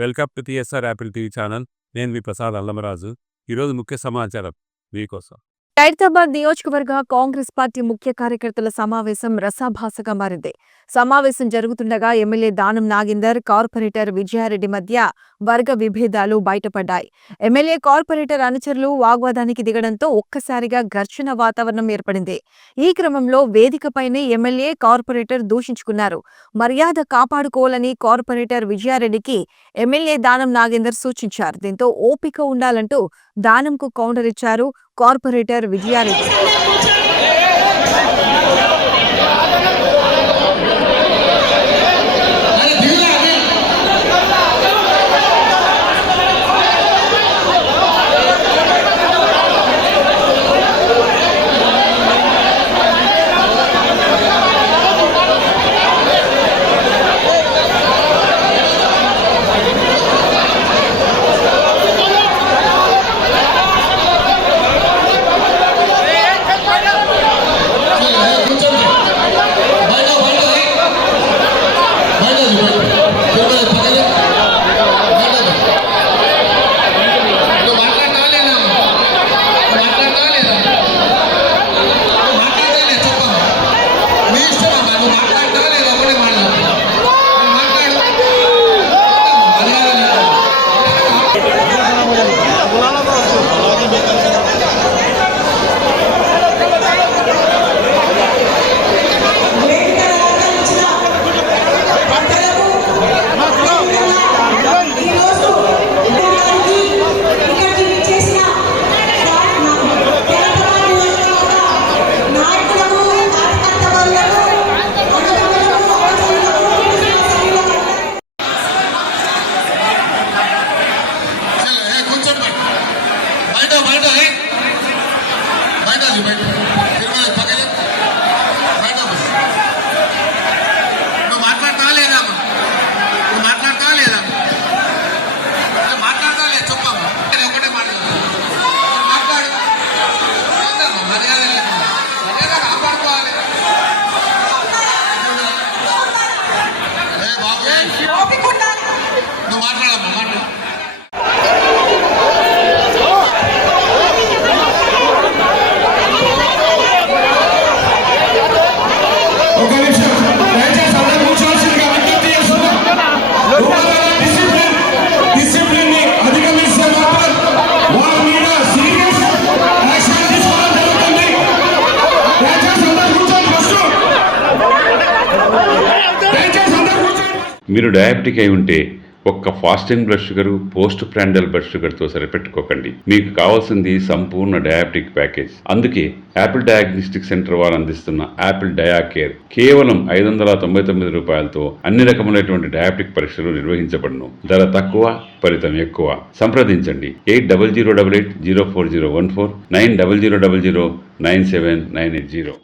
Welcome to TSR Apple TV channel. నేను మీ ప్రసాద్ అల్లమరాజు. ఈరోజు ముఖ్య సమాచారం మీకోసం. ఖైరతాబాద్ నియోజకవర్గ కాంగ్రెస్ పార్టీ ముఖ్య కార్యకర్తల సమావేశం రసాభాసగా మారింది. సమావేశం జరుగుతుండగా ఎమ్మెల్యే దానం నాగేందర్, కార్పొరేటర్ విజయారెడ్డి మధ్య వర్గ విభేదాలు బయటపడ్డాయి. ఎమ్మెల్యే కార్పొరేటర్ అనుచరులు వాగ్వాదానికి దిగడంతో ఒక్కసారిగా ఘర్షణ వాతావరణం ఏర్పడింది. ఈ క్రమంలో వేదికపైనే ఎమ్మెల్యే, కార్పొరేటర్ దూషించుకున్నారు. మర్యాద కాపాడుకోవాలని కార్పొరేటర్ విజయారెడ్డికి ఎమ్మెల్యే దానం నాగేందర్ సూచించారు. దీంతో ఓపిక ఉండాలంటూ దానంకు కౌంటర్ ఇచ్చారు కార్పొరేటర్ విజయారెడ్డి. మీరు డయాబెటిక్ అయి ఉంటే ఒక్క fasting blood sugar, post prandial blood షుగర్తో సరిపెట్టుకోకండి. మీకు కావాల్సింది సంపూర్ణ డయాబెటిక్ ప్యాకేజ్. అందుకే యాపిల్ డయాగ్నోస్టిక్ సెంటర్ వారు అందిస్తున్న యాపిల్ డయా కేర్ కేవలం 599 రూపాయలతో అన్ని రకములైనటువంటి డయాబెటిక్ పరీక్షలు నిర్వహించబడును. ధర తక్కువ, ఫలితం ఎక్కువ. సంప్రదించండి 8008804014 9000009790.